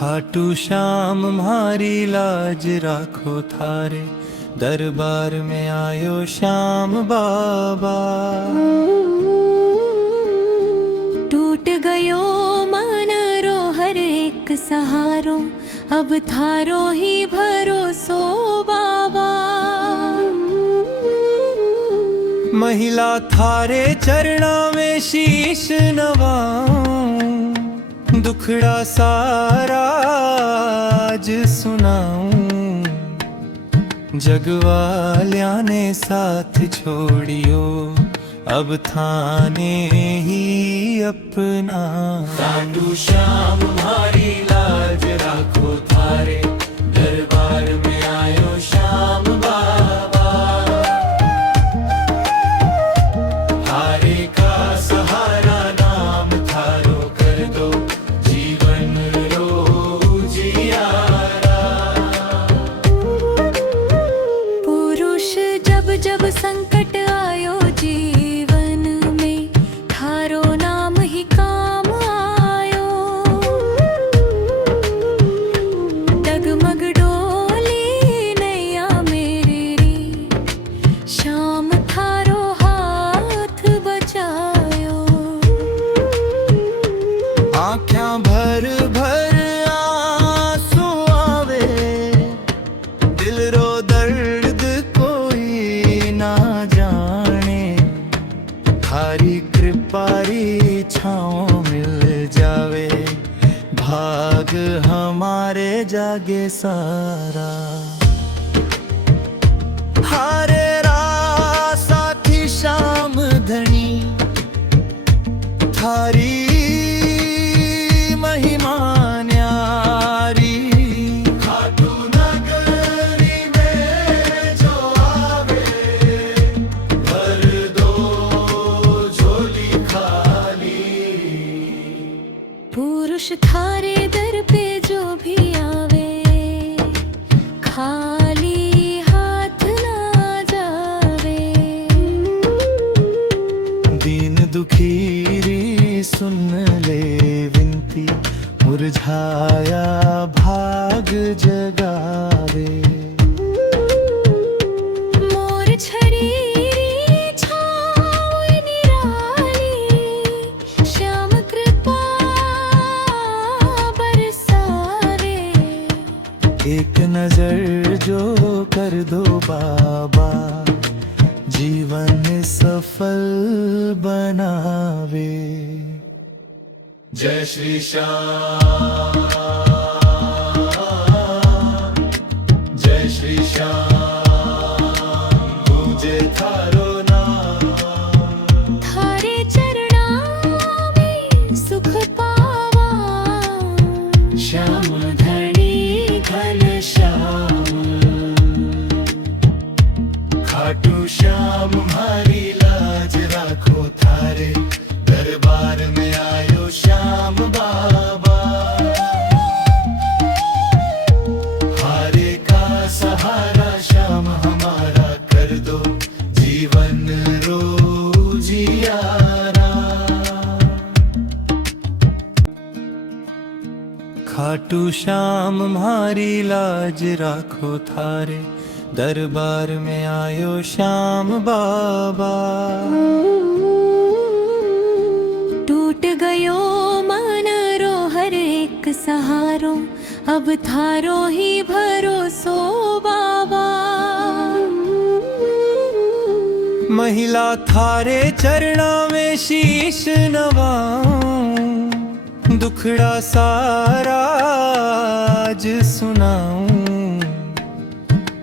खाटू श्याम म्हारी लाज राखो थारे, दरबार में आयो श्याम बाबा। टूट गयो मन रो हर एक सहारो, अब थारो ही भरोसो बाबा। महिला थारे चरणा में शीश नवाऊं, दुखड़ा सारा आज सुनाऊं। जगवाल्या ने साथ छोड़ियो, अब थाने ही अपना। खाटू श्याम म्हारी लाज राखो थारे, दरबार में आयो श्याम बाबा। हारे का सहारा नाम थारो, कर दो जीवन रो जियारा। पुरुष जब जब संकट आयो जीवन में, थारो नाम ही काम आयो। डगमग डोली नैया मेरी री, श्याम थारो हाथ बचायो। आँख्यां भर भर आंसू आवे, दिल रो दर्द कोई ना जाने। थारी कृपारी छाँव मिल जावे, भाग हमारे जागे सारा। हारे रा साथी श्याम धनी, थारी महिमा न्यारी। खाटू नगरी में जो आवे, भर दो झोली खाली। पुरुष थारे दर पे जो भी आवे, खाली हाथ ना जावे। दीन दुखीरी सुन ले विनती, मुरझाया भाग जगावे। मोर छड़ीरी छाँव निराली, श्याम कृपा बरसावे। एक नजर जो कर दो बाबा, जीवन सफल बनावे। जय श्री श्याम, जय श्री श्याम, मुझे थारो नाम। थारे चरणा में सुख पावा, श्याम धनी घन श्याम। खाटू श्याम म्हारी लाज राखो थारे, दरबार में आयो श्याम बाबा। हारे का सहारा श्याम हमारा, कर दो जीवन रो जियारा। खाटू श्याम म्हारी लाज राखो थारे, दरबार में आयो श्याम बाबा। टूट गयो मन रो हर एक सहारो, अब थारो ही भरोसो बाबा। महिला थारे चरणा में शीश नवाऊं, दुखड़ा सारा आज सुनाऊं।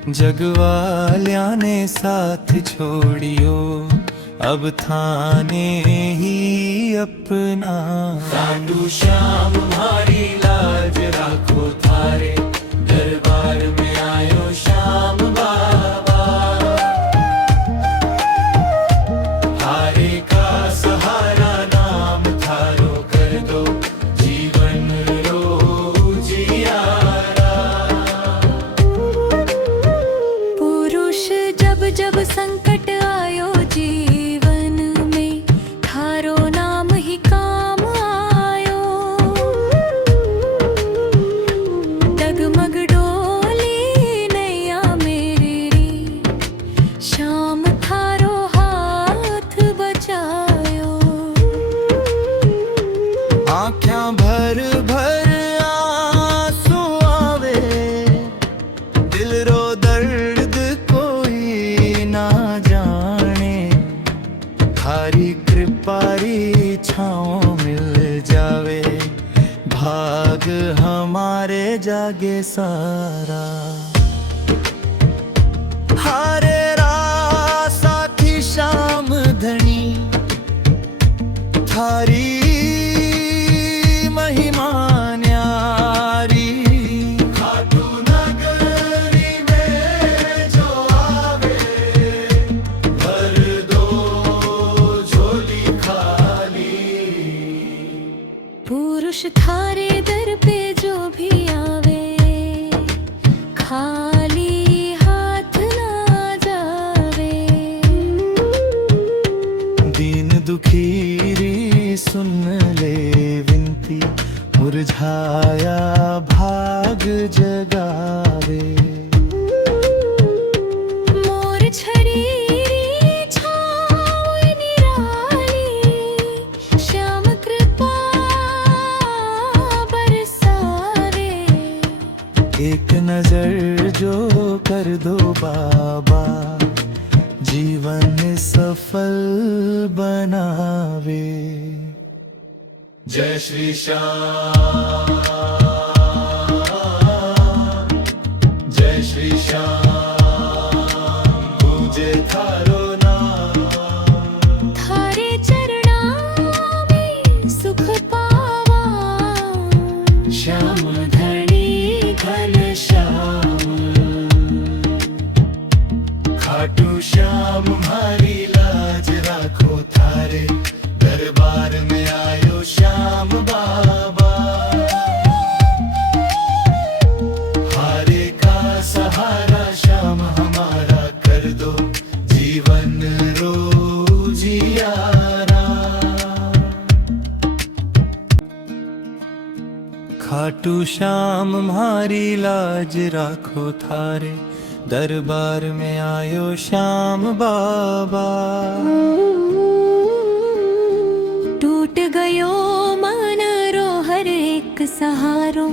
जगवाल्या ने साथ छोड़ियो, अब थाने ही अपना। खाटू श्याम म्हारी लाज राखो थारे, दरबार में आयो श्याम बाबा। हारे का सहारा नाम थारो, कर दो जीवन रो जियारा। पुरुष जब जब संकट आयो जीवन में, थारो नाम ही काम आयो। भाग हमारे जागे सारा। हारे साथी श्याम धनी थारी महिमा न्यारी। खाटू नगरी में जो आवे भर दो झोली खाली। पुरुष थारे दर पे जो भी आवे खाली हाथ ना जावे। दीन दुखीरी सुन ले विनती मुरझाया भाग जगावे। मोर छरीरी छाँव निराली श्याम कृपा बरसावे। एक नजर जो कर दो बाबा जीवन सफल बनावे। जय श्री श्याम, जय श्री श्याम, पूजे थारो नाम। थारे चरणा में सुख पावा श्याम धनी घन श्याम। खाटू श्याम हमारी लाज राखो थारे दरबार में आयो श्याम बाबा। हारे का सहारा श्याम हमारा कर दो जीवन रोजियारा। खाटू श्याम हमारी लाज राखो थारे दरबार में आयो श्याम बाबा। टूट गयो मन रो हर एक सहारो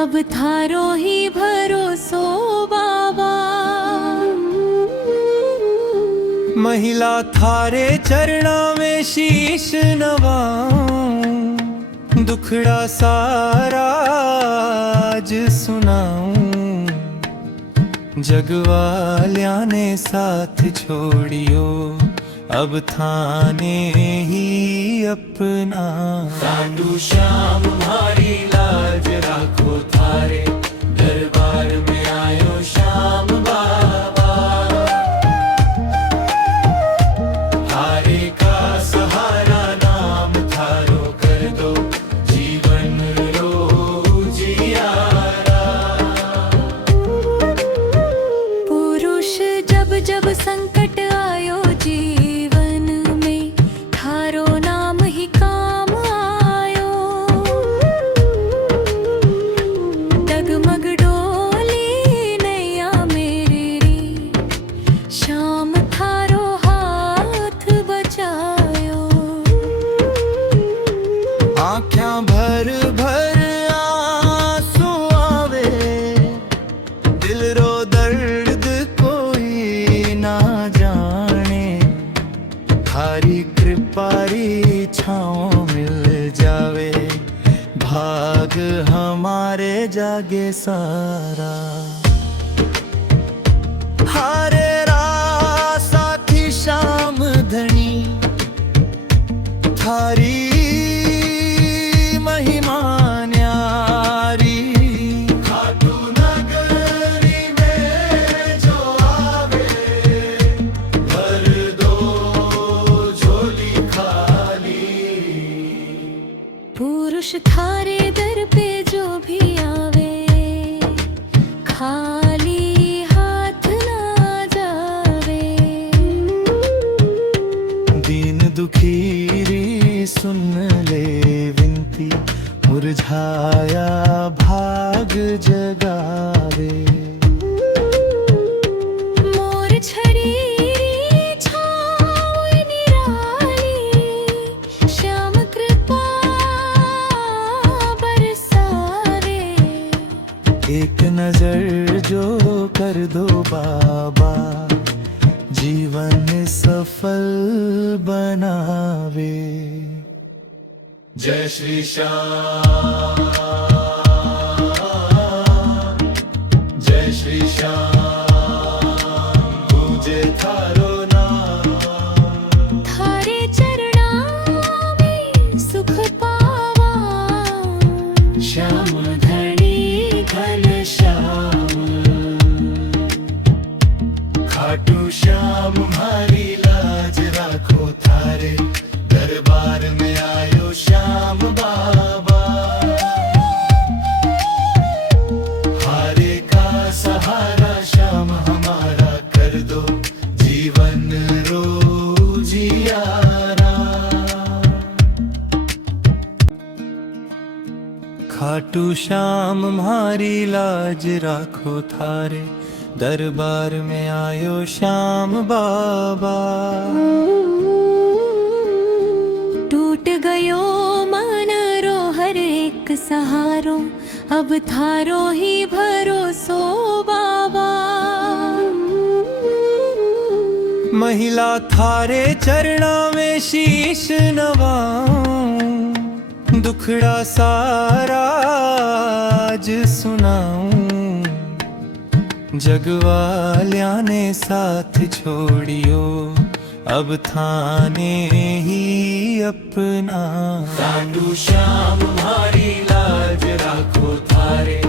अब थारो ही भरोसो बाबा। महिला थारे चरणा में शीश नवाऊं। दुखड़ा सारा आज सुनाऊं। जगवाल्या ने साथ छोड़ियो अब थाने ही अपना। खाटू श्याम हमारी लाज राखो थारे दरबार में आयो श्याम बाबा। हारे का सहारा नाम थारो कर दो जीवन रोजियारा। पुरुष जब जब संकट आयो जीवन में थारो नाम ही काम आयो। डगमग डोली नैया मेरी श्याम थारो हाथ बचायो। आँख्यां भर भर आंसू आवे दिल रो दर्द कोई ना जाने। थारी कृपारी छाँव मिल जावे भाग हमारे जागे सारा। हारे साथी श्याम धनी थारी महिमा न्यारी। खाटू नगरी में जो आवे भर दो झोली खाली। पुरुष थारे दर पे जो भी आवे खाली हाथ ना जावे। दीन दुखीरी सुन ले विनती मुरझाया भाग जगावे। मोर छरीरी छाँव निराली श्याम कृपा बरसावे। एक नजर जो कर दो बाबा जीवन सफल बनावे। जय श्री श्याम। श्याम धनी घन श्याम। खाटू श्याम हमारी लाज राखो थारे, दरबार में आयो श्याम बाबा। हारे का सहारा श्याम हमारा कर दो, जीवन रोजियारा। खाटू श्याम हमारी लाज राखो थारे, दरबार में आयो श्याम बाबा। टूट गयो मन रो हर एक सहारो, अब थारो ही भरोसो बाबा। महिला थारे चरणा में शीश नवाऊं, दुखड़ा सारा आज सुनाऊं। जगवाल्या ने साथ छोड़ियो, अब थाने ही अपना। खाटू श्याम हमारी लाज राखो थारे,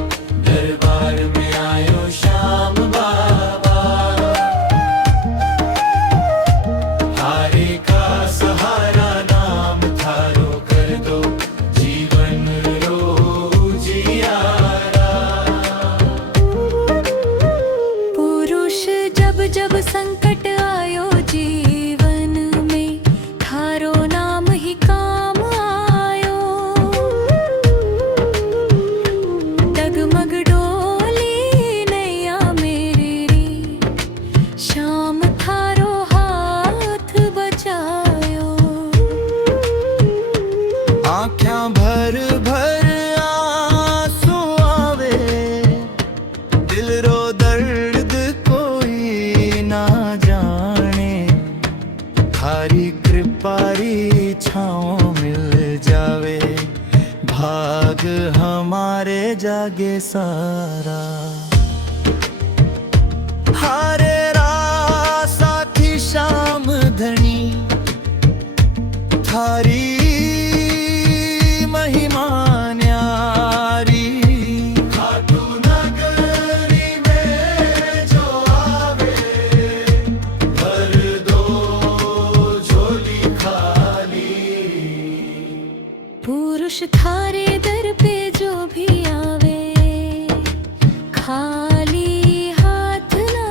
दरबार में आयो श्याम बाबा। हारे का सहारा नाम थारो कर दो, जीवन रोजियारा। पुरुष जब जब संकट आयो जीवन में, थारो नाम ही काम आयो। डगमग डोली नैया मेरी री, श्याम थारो हाथ बचायो। आँखें भर भर आंसू आवे, दिल रो दर्द कोई ना जाने। थारी कृपारी छाँव मिल जावे, भाग हमारे जागे सारा। हारे साथी श्याम धनी, थारी महिमा न्यारी। खाटू नगरी में जो आवे, भर दो झोली खाली। पुरुष थारे दर पे जो भी आवे, खाली हाथ ना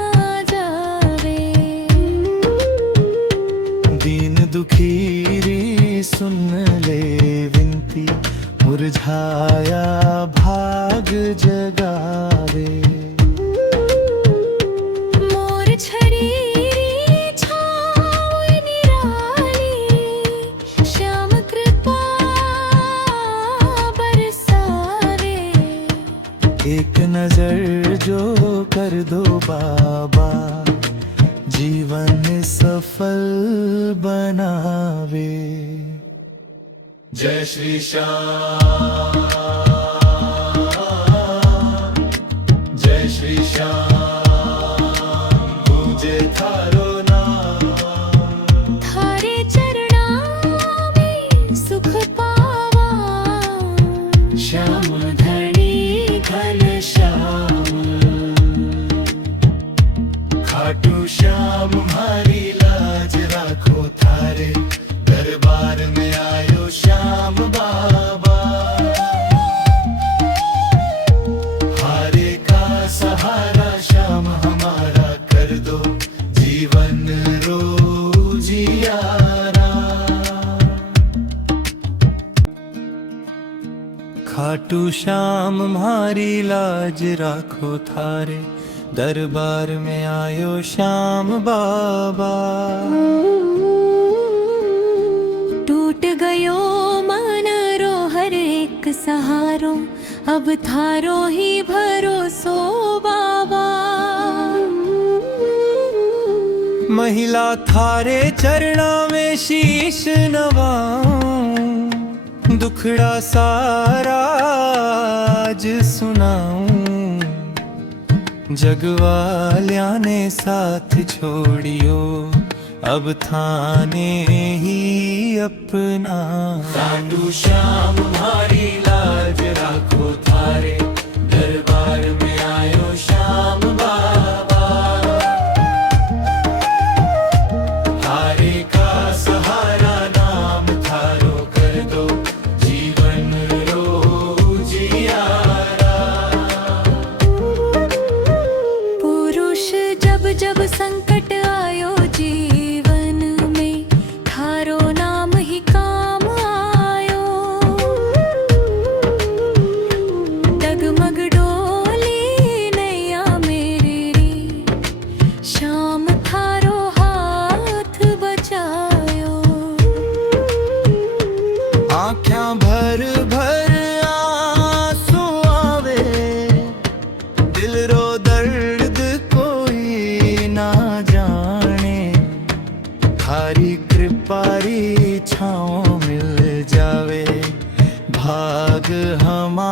जावे। दीन दुखीरी सुन ले विनती, मुरझाया भाग जगावे। मोर छरीरी छाँव निराली, श्याम कृपा बरसावे। एक नजर जो कर दो बाबा, जीवन सफल बनावे। जय श्री श्याम, जय श्री श्याम, पूजे थारो नाम। थारे चरणा में सुख पावा, श्याम धनी घन श्याम। खाटू श्याम हमारी लाज राखो थारे, दरबार में आयो श्याम बाबा। हारे का सहारा श्याम हमारा कर दो, जीवन रोजियारा। खाटू श्याम हमारी लाज राखो थारे, दरबार में आयो श्याम बाबा। टूट गयो मन रो हर एक सहारो, अब थारो ही भरोसो बाबा। महिला थारे चरणा में शीश नवाऊं, दुखड़ा सारा आज सुनाऊं। जगवाल्या ने साथ छोड़ियो, अब थाने ही अपना। खाटू श्याम हमारी लाज राखो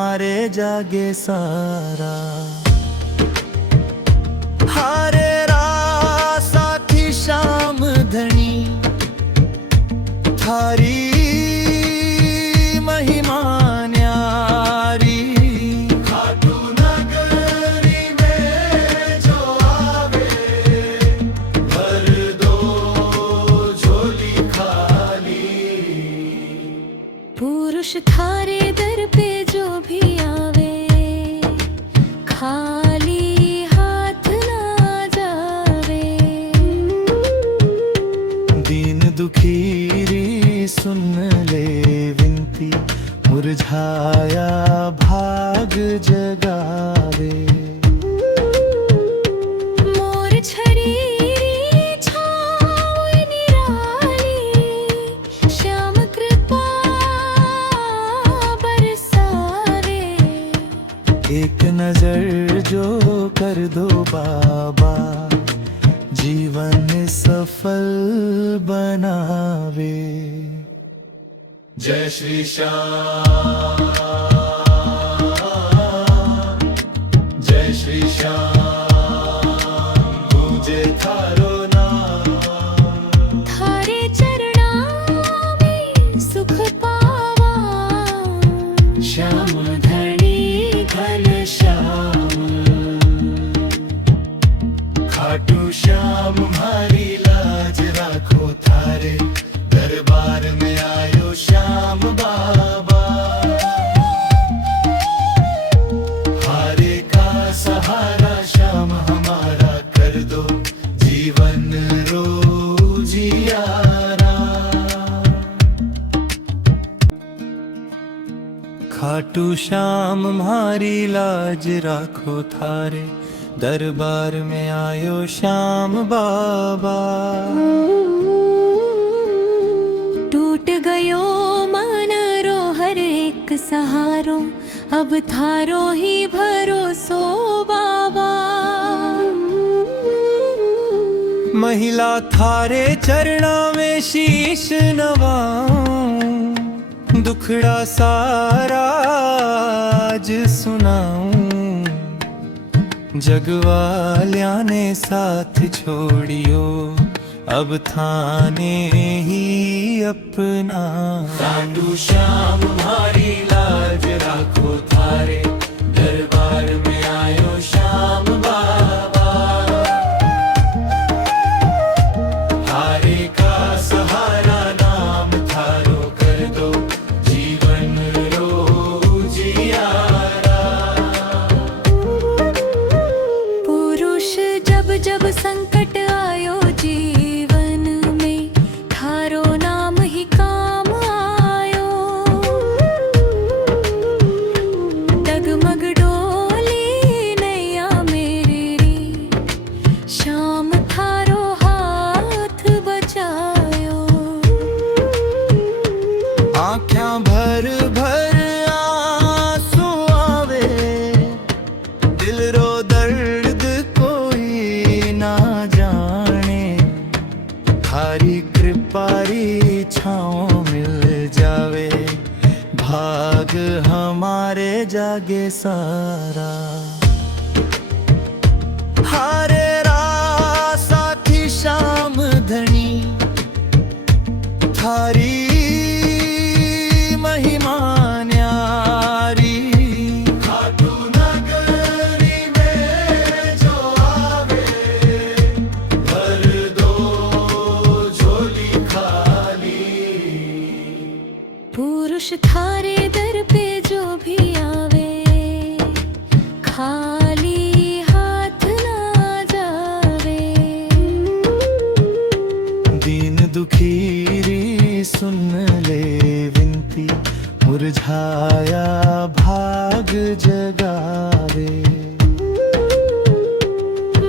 हमारे जागे सारा। हारे रात साथी श्याम धनी, थारी महिमा न्यारी। खाटू नगरी में जो आवे, भर दो झोली खाली। पुरुष थारे दर पे जो भी आवे, खाली हाथ ना जावे। दीन दुखीरी सुन ले विनती, मुरझाया भाग जगावे। मोर छरीरी छाँव निराली, श्याम कृपा बरसावे। एक नजर जो कर दो बाबा, जीवन सफल बनावे। जय श्री श्याम, जय श्री श्याम, तुझे थारो नाम। थारे चरणा में सुख पावा, श्याम धनी घन श्याम। खाटू श्याम हमारी लाज राखो, थारे दरबार में आयो श्याम बाबा। हारे का सहारा श्याम हमारा, कर दो जीवन रोजियारा। खाटू श्याम हमारी लाज राखो, थारे दरबार में आयो श्याम बाबा। टूट गयो मन रो हर एक सहारो, अब थारो ही भरोसो बाबा। महिला थारे चरणा में शीश नवाऊं, दुखड़ा सारा आज सुनाऊं। जगवाल्या ने साथ छोड़ियो, अब थाने ही अपना। खाटू श्याम हमारी लाज राखो, थारे दरबार में आयो श्याम बाबा। हारे का सहारा नाम थारो, कर दो जीवन रोजियारा। पुरुष जब जब संकट आयो जीवन में, थारो नाम ही काम आयो। डगमग डोली नैया मेरी, श्याम थारो हाथ बचायो। आँखें भर भर आंसू आवे, दिल रो दर्द कोई ना जाने। थारी कृपारी छाँव मिल जावे, भाग हमारे जागे सारा। हारे रात साथी श्याम धनी, थारी महिमा न्यारी। खाटू नगरी में जो आवे, भर दो झोली खाली। पुरुष थारे दर पे जो भी आवे, खाली हाथ ना जावे। दीन दुखीरी सुन ले विनती, मुरझाया भाग जगावे।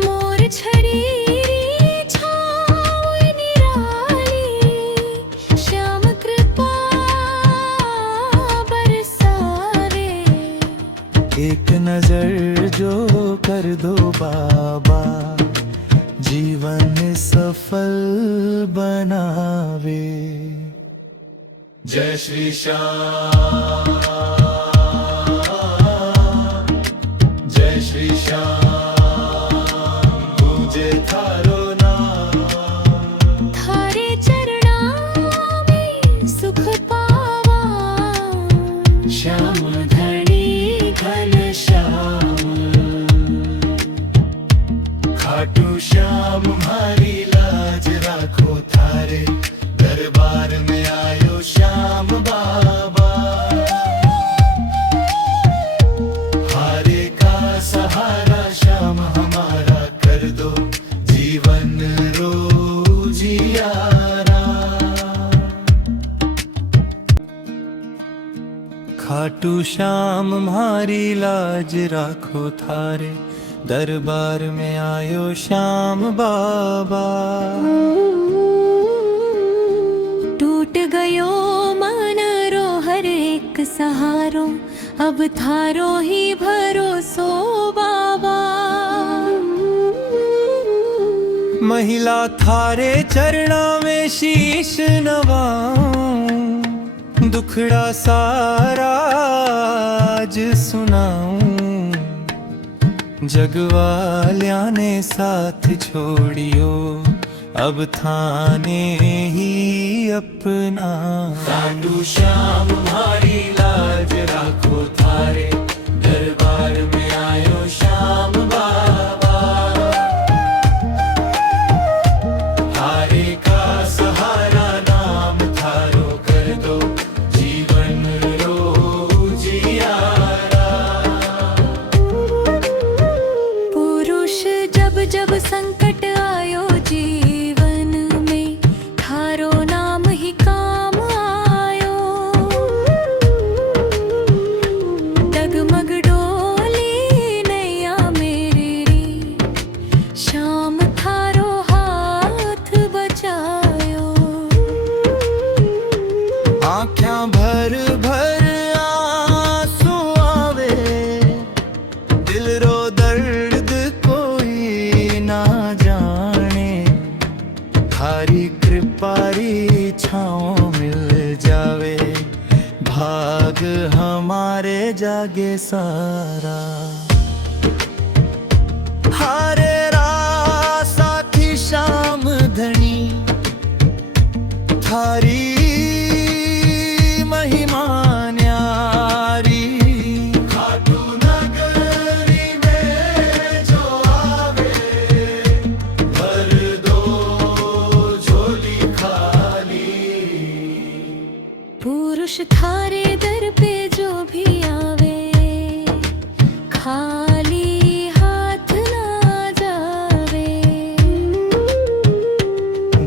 मोर छरीरी छाँव निराली, श्याम कृपा बरसावे। एक नजर जो कर दो बाबा, जीवन सफल बनावे। जय श्री श्याम, खाटू श्याम म्हारी लाज राखो थारे दरबार में आयो श्याम बाबा। टूट गयो मन रो हर एक सहारो, अब थारो ही भरोसो बाबा। महिला थारे चरणा में शीश नवाऊं, दुखड़ा सारा आज सुनाऊं। जगवाल्या ने साथ छोड़ियो, अब थाने ही अपना। खाटू श्याम म्हारी लाज राखो थारे दरबार में आयो श्याम बाबा। थारे का सहारा नाम थारो कर दो, जीवन रो जियारा। पुरुष जब जब संकट आयो जीवन में, थारो नाम ही काम आयो। डगमग डोली नैया मेरी री, श्याम थारो हाथ बचायो। आँख्यां भर भर आंसू आवे, दिल रो दर्द कोई ना जाने। थारी कृपारी छाँव मिल जावे, भाग हमारे जागे सारा। हारे रा साथी श्याम धनी, थारी महिमा न्यारी। खाटू नगरी में जो आवे, भर दो झोली खाली। पुरुष थारे दर पे जो भी आवे, खाली हाथ ना जावे।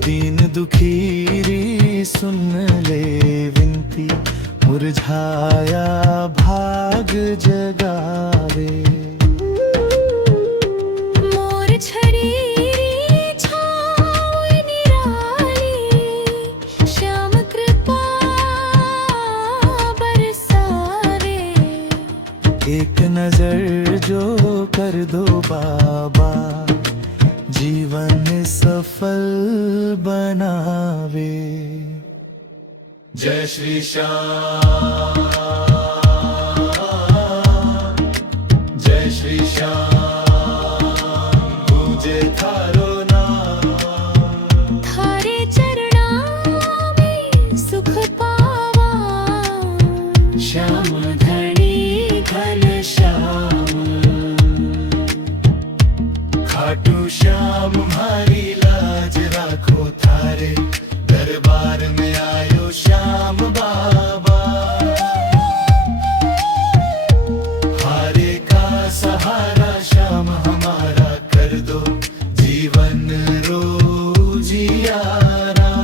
दीन दुखीरी सुन ले विनती, मुरझाया भाग जगावे। मोर छड़ीरी छाँव निराली, श्याम कृपा बरसावे। एक नजर जो कर दो बाबा, जीवन सफल बनावे। जय श्री श्याम, जय श्री श्याम, पूजे थारो नाम। थारे चरणा में सुख पावा, श्याम धनी घन श्याम। खाटू श्याम म्हारी लाज राखो थारे दरबार में आयो श्याम बाबा। हारे का सहारा श्याम हमारा कर दो, जीवन रो जियारा।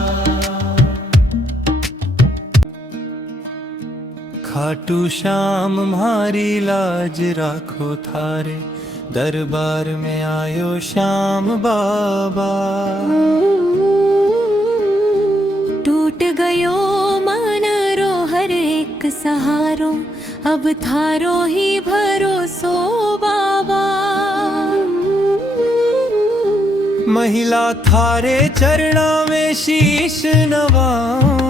खाटू श्याम म्हारी लाज राखो थारे दरबार में आयो श्याम बाबा। टूट गयो मन रो हर एक सहारो, अब थारो ही भरोसो बाबा। महिला थारे चरणा में शीश नवाऊं,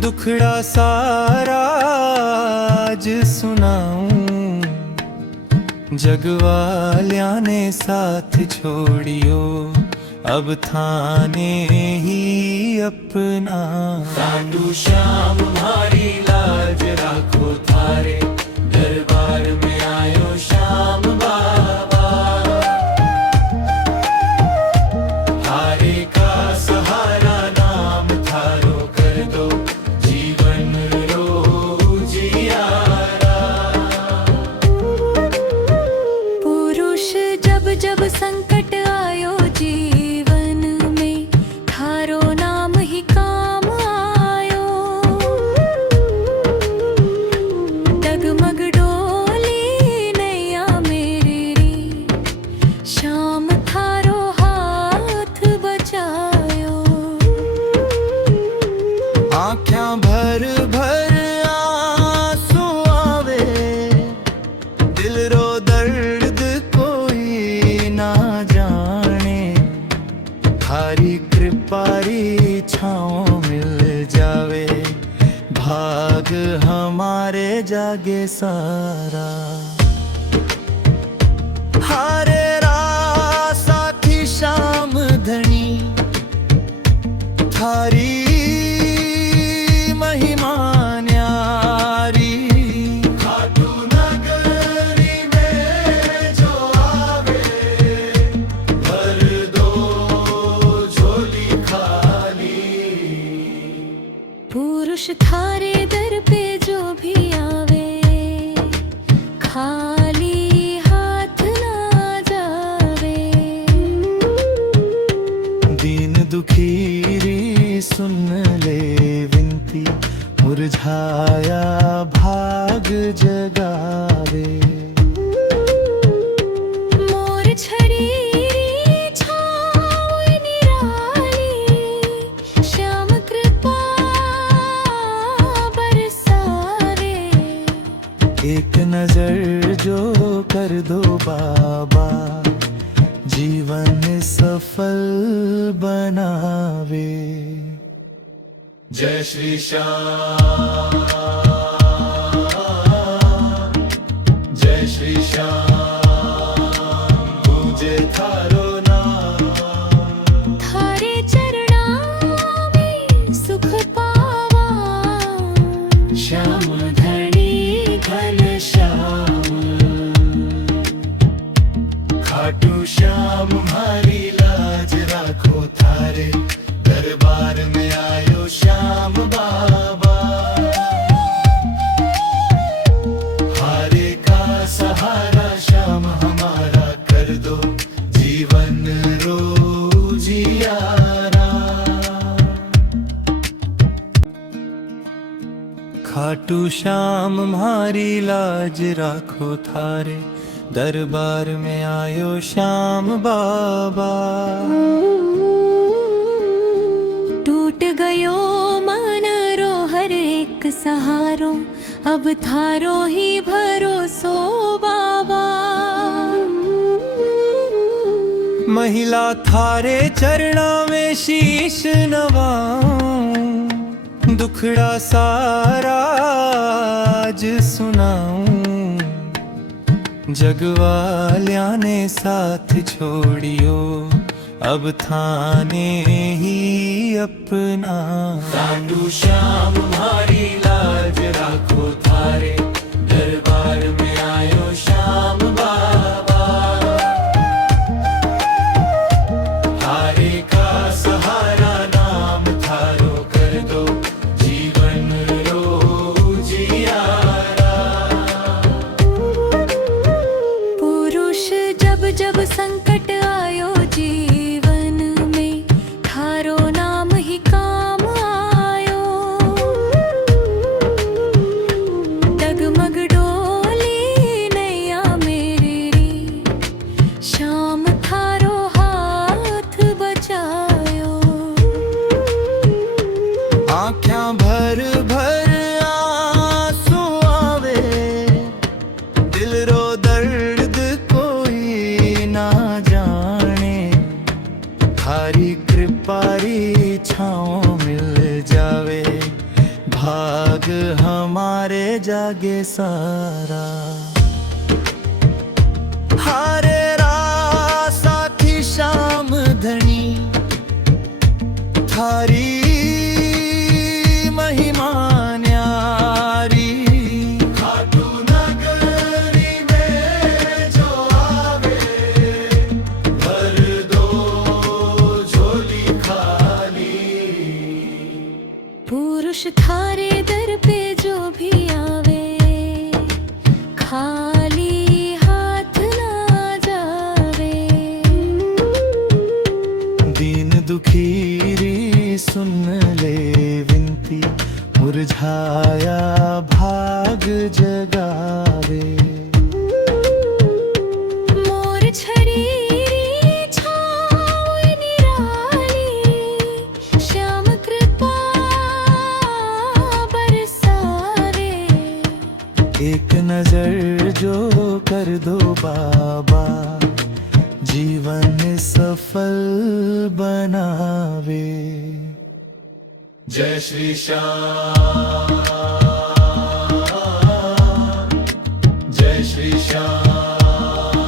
दुखड़ा सारा आज सुनाऊं। जगवाल्या ने साथ छोड़ियो, अब थाने ही अपना। खाटू श्याम म्हारी लाज राखो थारे दरबार में आयो श्याम बाबा। हारे का सहारा नाम थारो कर दो, जीवन रो जियारा। पुरुष जब जब संकट आयो जीवन में, थारो नाम ही काम आयो। हारे साथी श्याम धनी थारी महिमा न्यारी खाटू नगरी में जो आवे भर दो झोली खाली पुरुष थारे दर पे जो भी आवे खाली हाथ ना जावे दीन दुखी सुन ले विनती मुरझाया भाग जगावे मोर छड़ी छाँव निराली श्याम कृपा बरसावे एक नजर जो कर दो बाबा जीवन सफल बनावे जय श्री श्याम जय श्री श्याम मुझे थारो नाम थारे चरणा में सुख पावा श्याम धनी घन श्याम खाटू श्याम हमारी लाज राखो थारे दरबार में आयो श्याम बाबा हारे का सहारा श्याम हमारा कर दो जीवन रोजियारा खाटू श्याम हमारी लाज राखो थारे दरबार में आयो श्याम बाबा टूट गयो मन रो हर एक सहारो अब थारो ही भरोसो बाबा महिला थारे चरणा में शीश नवाऊं दुखड़ा सारा आज सुनाऊं जगवाल्या ने साथ छोड़ियो अब थाने ही अपना खाटू श्याम हमारी लाज राखो थारे दरबार में आयो श्याम बाबा हारे का सहारा नाम थारो कर दो जीवन रोजियारा पुरुष जब जब संकट आयो जीवन में थारो नाम ही काम आयो डगमग डोली नैया मेरी श्याम थारो हाथ बचायो आँखें भर भर आंसू आवे दिल रो दर्द कोई ना जाने थारी कृपारी छाँव मिल जावे भाग हमारे जागे सारा हारे साथी श्याम धनी थारी महिमा न्यारी खाटू नगरी में जो आवे भर दो झोली खाली पुरुष थारे दर पे जो भी आवे खाली हाथ ना जावे दीन दुखी सुन ले विनती मुरझाया भाग जगावे मोर छड़ी छाँव निराली श्याम कृपा बरसावे एक नजर जो कर दो बाबा जीवन सफल बनावे जय श्री श्याम जय श्री श्याम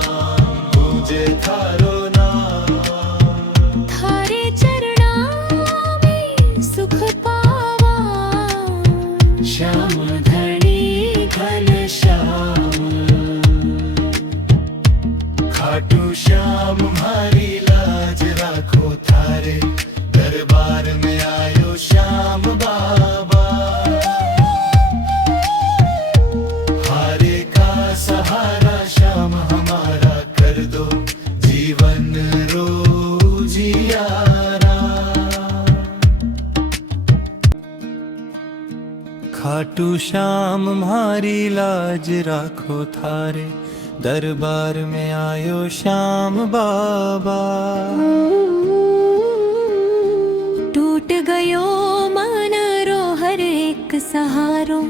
पूजे थारो नाम। थारे चरणा में सुख पावा, श्याम धनी घन श्याम, खाटू श्याम हमारी लाज राखो थारे, दरबार में आयो श्याम बाबा। हारे का सहारा श्याम हमारा कर दो, जीवन रोजियारा। खाटू श्याम हमारी लाज राखो थारे, दरबार में आयो श्याम बाबा। टूट गयो मन रो हर एक सहारो,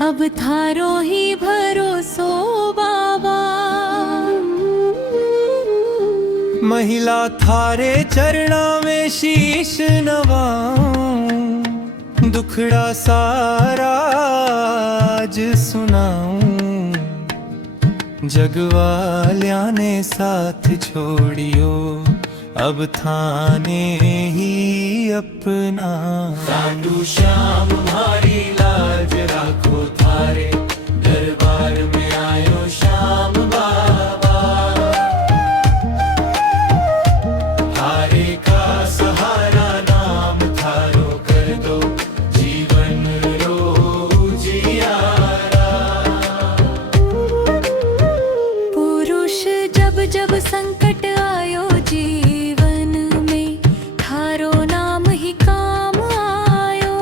अब थारो ही भरोसो बाबा। महिला थारे चरणा में शीश नवाऊं, दुखड़ा सारा आज सुनाऊं। जगवाल्या ने साथ छोड़ियो, अब थाने ही अपना। खाटू श्याम हमारी लाज राखो थारे, दरबार में आयो श्याम बाबा। हारे का सहारा नाम थारो कर दो, जीवन रोजियारा। पुरुष जब जब संकट आयो जीवन में, थारो नाम ही काम आयो।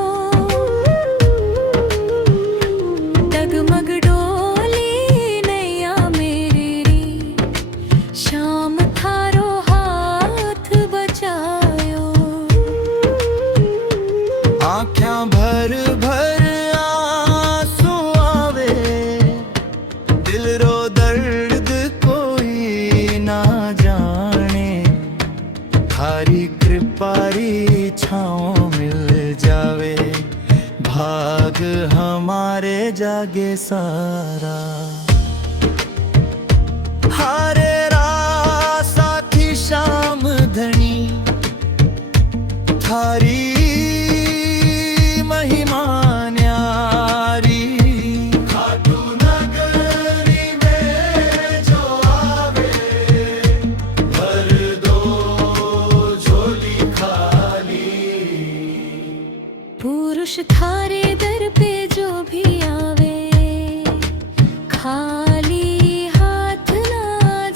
डगमग डोली नैया मेरी, श्याम थारो हाथ बचायो। आँख्यां भर भर आंसू आवे, दिल रो दर्द कोई ना जाने। थारी कृपारी छाँव मिल जावे, भाग हमारे जागे सारा। हारे रा साथी श्याम धनी, थारी महिमा न्यारी। खाटू नगरी में जो आवे, भर दो झोली खाली। पुरुष थारे दर पे जो भी आवे, खाली हाथ ना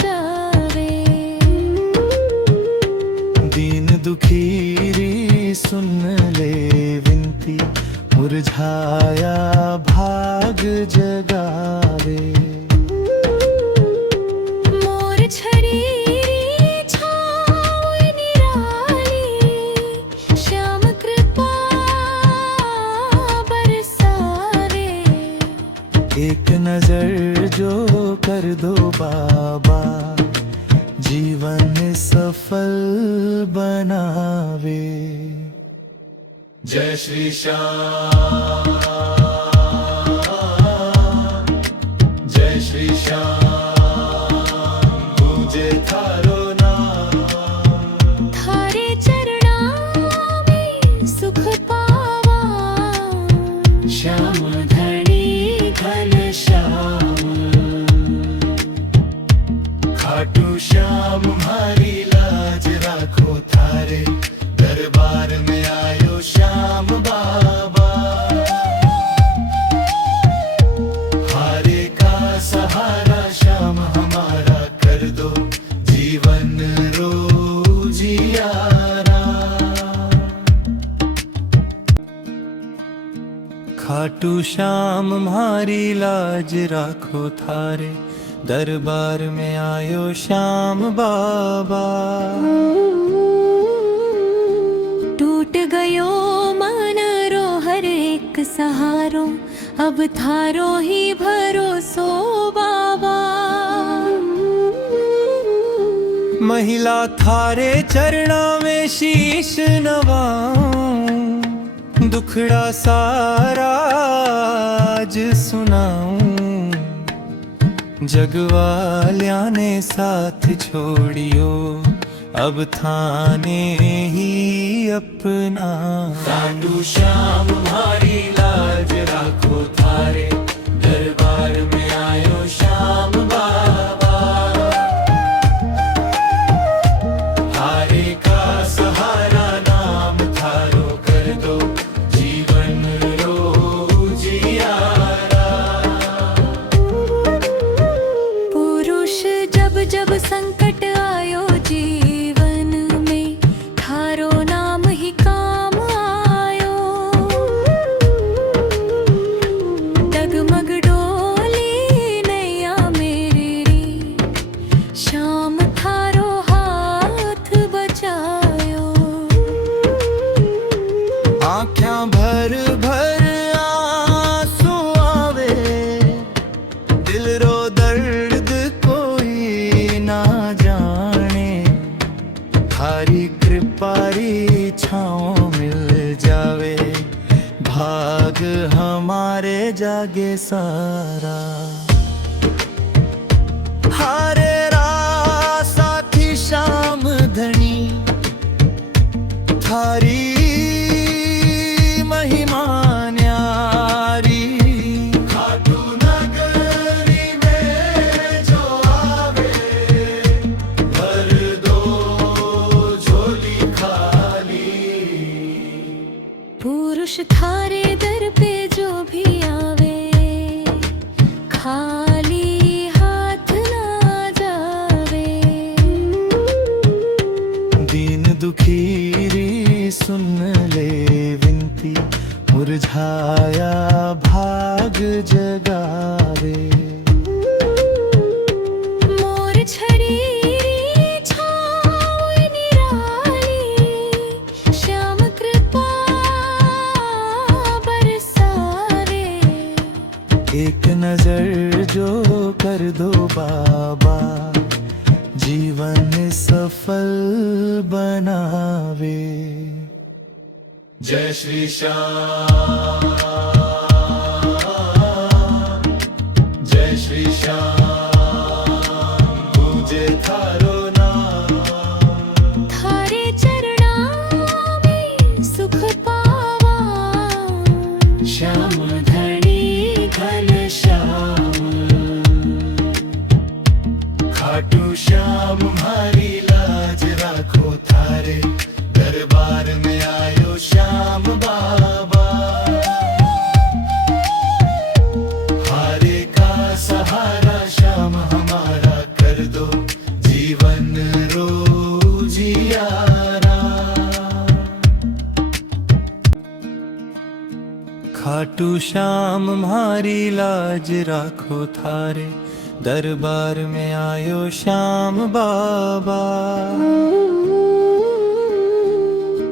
जावे। दीन दुखीरी सुन ले विनती, मुरझाया भाग जगावे। मोर छरीरी छाँव निराली, श्याम कृपा बरसावे। एक नजर जो कर दो बाबा, जीवन सफल बनावे। जय श्री श्याम, जय श्री श्याम, पूजे थारो नाम। थारे चरणा में सुख पावा, श्याम धनी घन श्याम, खाटू श्याम हमारी लाज राखो थारे, दरबार में आयो श्याम बाबा। हारे का सहारा श्याम हमारा कर दो, जीवन रोजियारा। खाटू श्याम हमारी लाज राखो थारे, दरबार में आयो श्याम बाबा। टूट गयो मन रो हर एक सहारो, अब थारो ही भरोसो बाबा। महिला थारे चरणा में शीश नवाऊं, दुखड़ा सारा आज सुनाऊं। जगवालिया ने साथ छोड़ियो अब थाने ही अपना। साधु श्याम मारी लाज राखो थारे दरबार में आयो श्याम बाबा। हारे का सहारा नाम थारो कर दो जीवन रो जियारा। पुरुष जब जब संकट आयो जीवन में थारो नाम ही काम आयो। डगमग डोली नैया मेरी री श्याम थारो हाथ बचायो। आँखें भर भर आंसू आवे दिल रो दर्द कोई ना जाने। थारी कृपारी छाँव मिल जावे भाग हमारे जागे सारा। हारे साथी श्याम धनी थारी महिमा न्यारी। खाटू नगरी में जो आवे भर दो झोली खाली। पुरुष थारे दर पे जो भी आवे खाली हाथ ना जावे। दीन दुखीरी सुन ले विनती मुरझाया भाग जगावे। मोर छड़ीरी छाँव निराली श्याम कृपा बरसावे। एक नजर जो कर दो बाबा जीवन सफल बनावे। जय श्री श्याम जय श्री श्याम पूजे थारो नाम। थारे चरणा में सुख पावा श्याम धनी घन श्याम। खाटू श्याम मारी लाज राखो थारे दरबार में आयो श्याम बाबा। हारे का सहारा श्याम हमारा कर दो जीवन रो जियारा। खाटू श्याम मारी लाज राखो थारे दरबार में आयो श्याम बाबा।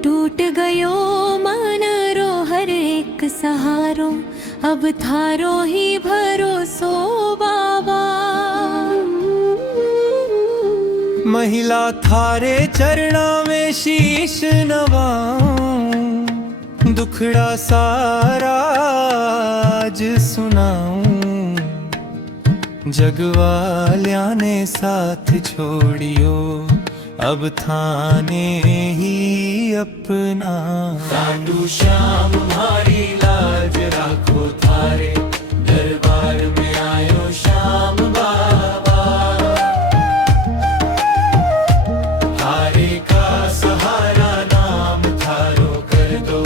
टूट गयो मन रो हर एक सहारो अब थारो ही भरोसो बाबा। महिला थारे चरणा में शीश नवाऊं दुखड़ा सारा आज सुनाऊं। जगवालिया ने साथ छोड़ियो अब थाने ही अपना। साधु श्याम मारी लाज राखो थारे दरबार में आयो श्याम बाबा। हारे का सहारा नाम थारो कर दो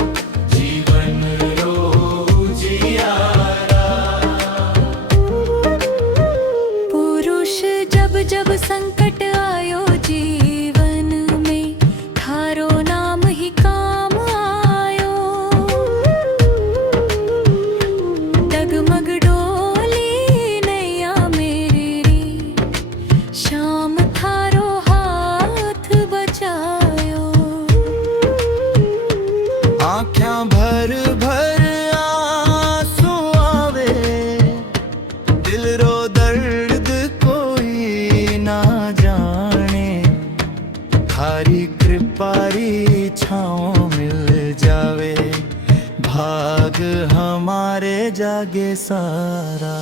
जीवन रो जियारा। पुरुष जब जब संकट आयो जीवन में थारो नाम ही काम आयो। डगमग डोली नैया मेरी री श्याम थारो हाथ बचायो। आँखें भर भर आंसू आवे दिल रो दर्द कोई ना जाने। थारी कृपारी छाँव मिल जावे भाग हमारे जागे सारा।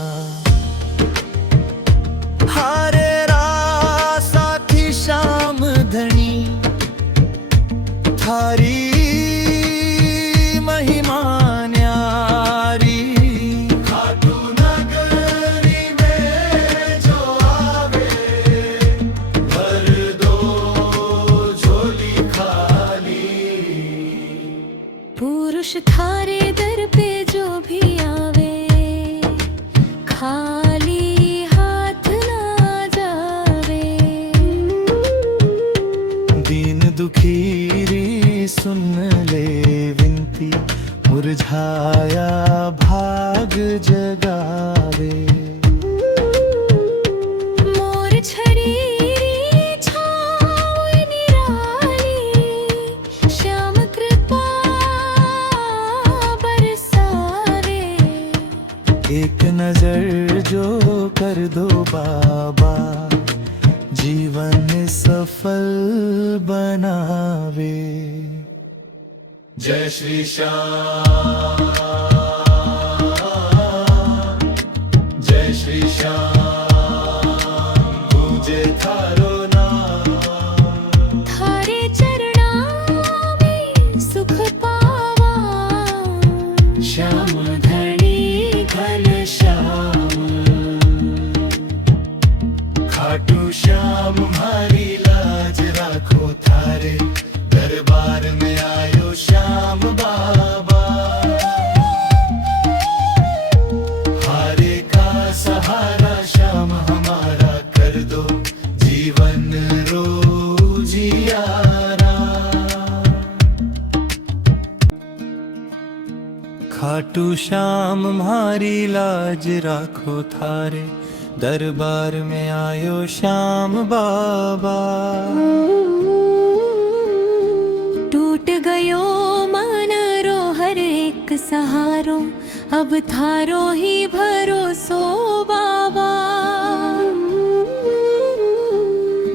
બાબા જીવન સફલ બનાવે. જય શ્રી શ્યામ, જય શ્રી શ્યામ, પૂજે થારો નામ. थारे चरणा में सुख पावा, શ્યામ ધણી ઘન શ્યામ, ખાટુ શ્યામ મારી લાજ રાખો થારે દરબાર में आयो श्याम बाबा. हारे का सहारा श्याम हमारा कर दो जीवन रोजियारा. खाटू श्याम मारी लाज राखो थारे दरबार में आयो श्याम बाबा. टूट गयो मन रो हर एक सहारो, अब थारो ही भरोसो बाबा.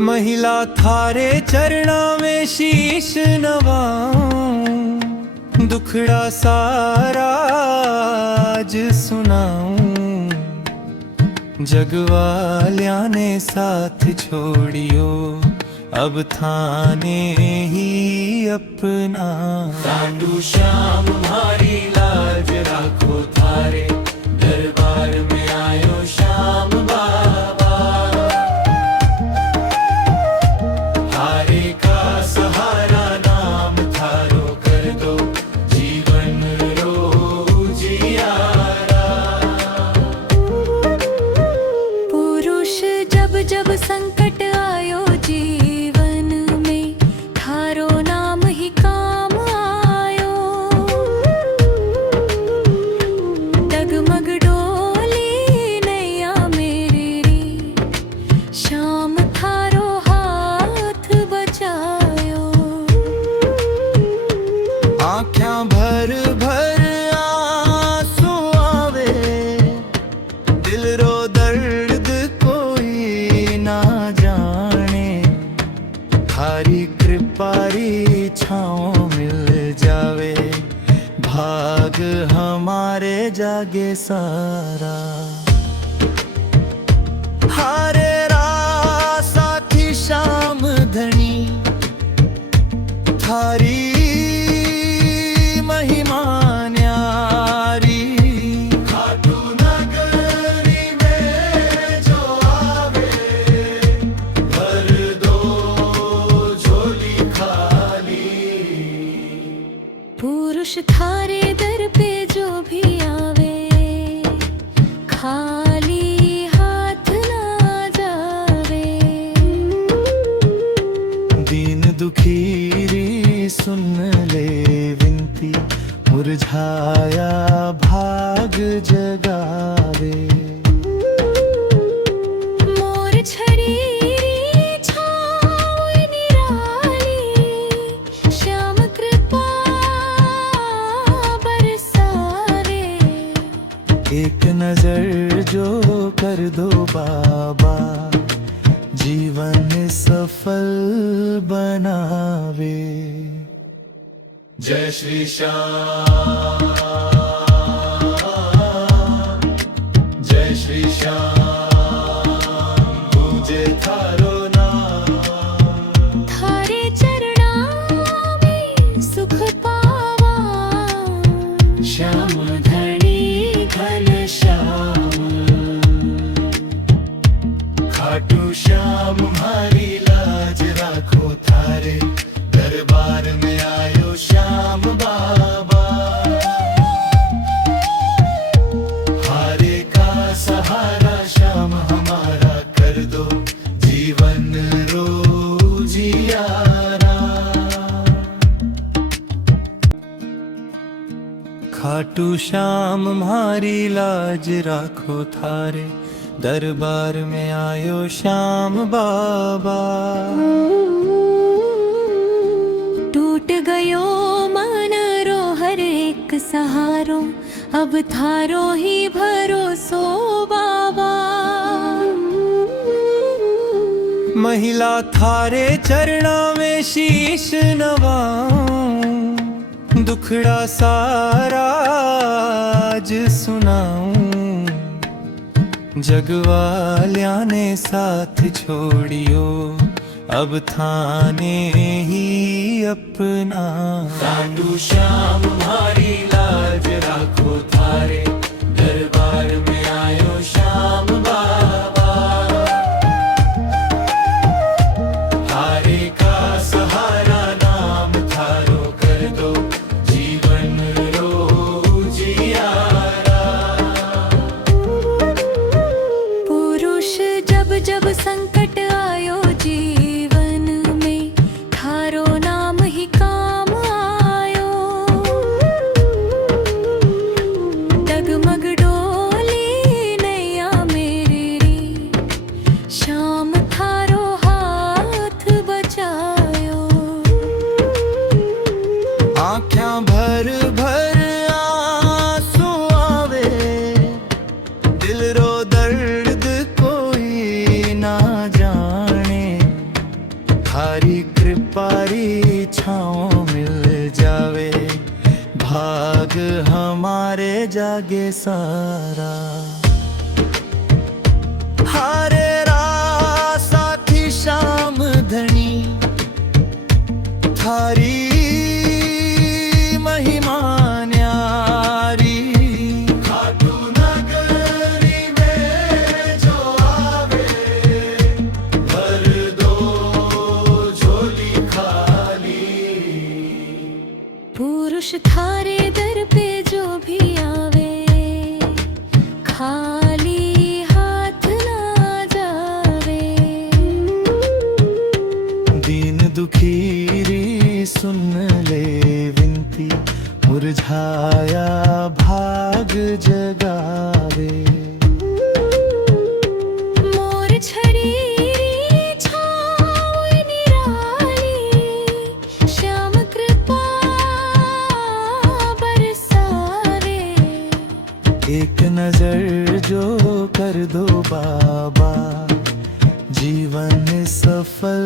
महिला थारे चरणा में शीश नवाऊं, दुखड़ा सारा आज सुनाऊं. जगवाल्या ने साथ छोड़ियो अब थाने ही अपना. खाटू श्याम मारी लाज राखो थारे दरबार में आयो श्याम बाबा. हारे का सहारा नाम थारो कर दो जीवन रोजियारा. पुरुष जब जब संकट आयो जीवन में, थारो नाम ही काम आयो. डगमग डोली नैया मेरी री, श्याम थारो हाथ बचायो. आँख्यां भर भर आंसू आवे, दिल रो दर्द कोई ना जाने. थारी कृपारी छाँव मिल जावे, भाग हमारे जागे सारा. हारे रा साथी श्याम धनी, थारी महिमा न्यारी. खाटू नगरी में जो आवे, भर दो झोली खाली. पुरुष थारे दर पे जो भी आवे, खाली हाथ ना जावे. दीन दुखीरी सुन ले विनती, मुरझाया भाग जगावे. मोर छरीरी छाँव निराली, श्याम कृपा बरसावे. एक नजर जो कर दो बाबा जीवन सफल बनावे. जय श्री श्याम, जय श्री श्याम, पूजे थारो नाम. थारे चरणा में सुख पावा, श्याम धणी घन श्याम, खाटू श्याम मारी लाज राखो थारे दरबार में आयो श्याम बाबा. हारे का सहारा श्याम हमारा कर दो जीवन रोजियारा. खाटू श्याम मारी लाज राखो थारे दरबार में आयो श्याम बाबा. टूट गयो मन रो हर एक सहारो, अब थारो ही भरोसो बाबा. महिला थारे चरणा में शीश नवाऊं, दुखड़ा सारा आज सुनाऊं। जगवालिया ने साथ छोड़ियो, अब थाने ही अपना। खाटू श्याम मारी लाज राखो थारे, दरबार में आयो श्याम बाबा। हारे का सहारा नाम थारो, कर दो जीवन रो जियारा। पुरुष जब जब संकट आयो जीवन में, थारो नाम ही काम आयो। डगमग डोली नैया मेरी री, श्याम थारो हाथ बचायो। आँखें भर भर आंसू आवे, दिल रो दर्द कोई ना जाने। थारी कृपारी छाँव मिल जावे, भाग हमारे जागे सारा। हारे साथी श्याम धनी, थारी महिमा न्यारी। खाटू नगरी में जो आवे, भर दो झोली खाली। पुरुष थारे दर पे जो भी आवे, खाली हाथ ना जावे। दीन दुखीरी सुन ले विनती, मुरझाया भाग जगावे। मोर छड़ीरी छाँव निराली, श्याम कृपा बरसावे। एक नजर जो कर दो बाबा, जीवन सफल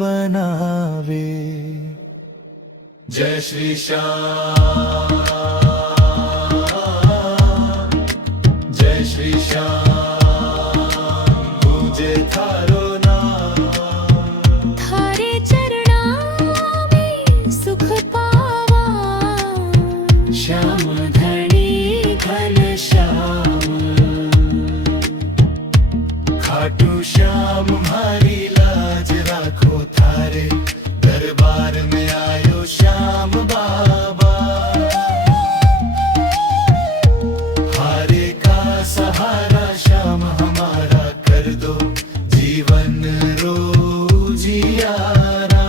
बनावे। जय श्री श्याम, जय श्री श्याम, पूजे थारो नाम। थारे चरणा में सुख पावा, श्याम धनी घन श्याम। खाटू श्याम मारी लाज राखो थारे, दरबार में आयो श्याम बाबा। हारे का सहारा श्याम हमारा, कर दो जीवन रो जियारा।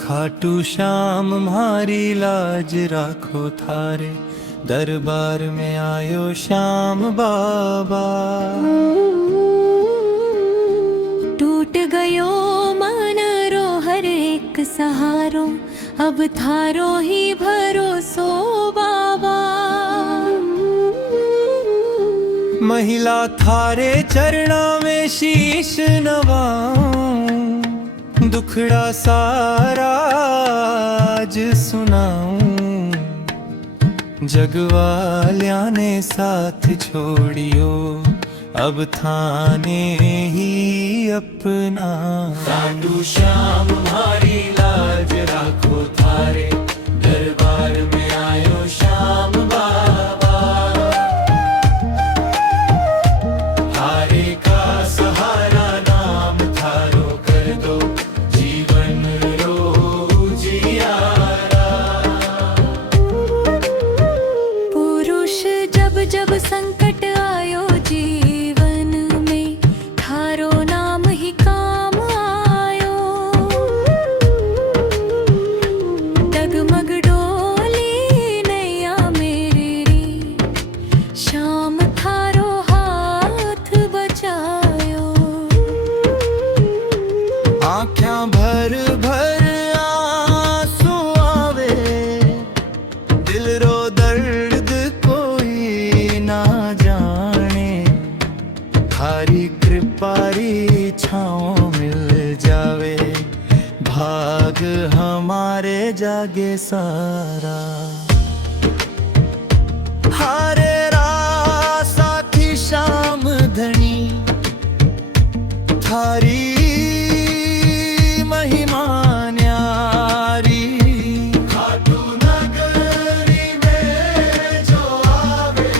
खाटू श्याम मारी लाज राखो थारे, दरबार में आयो श्याम बाबा। टूट गयो मन रो हर एक सहारो, अब थारो ही भरोसो बाबा। महिला थारे चरणा में शीश नवाऊं, दुखड़ा सारा आज सुनाऊं। जगवालिया ने साथ छोड़ियो, अब थाने ही अपना। खाटू श्याम मारी लाज राखो थारे, दरबार में आयो श्याम बाबा। हारे का सहारा नाम थारो, कर दो जीवन रो जियारा। पुरुष जब जब संकट आयो जीवन में, थारो नाम ही काम आयो। डगमग डोली नैया मेरी री, श्याम थारो हाथ बचायो। आँखें भर भर आंसू आवे, दिल रो दर्द कोई ना जाने। थारी कृपारी छाँव मिल जावे, भाग हमारे जागे सारा। हारे साथी श्याम धनी, थारी महिमा न्यारी। खाटू नगरी में जो आवे,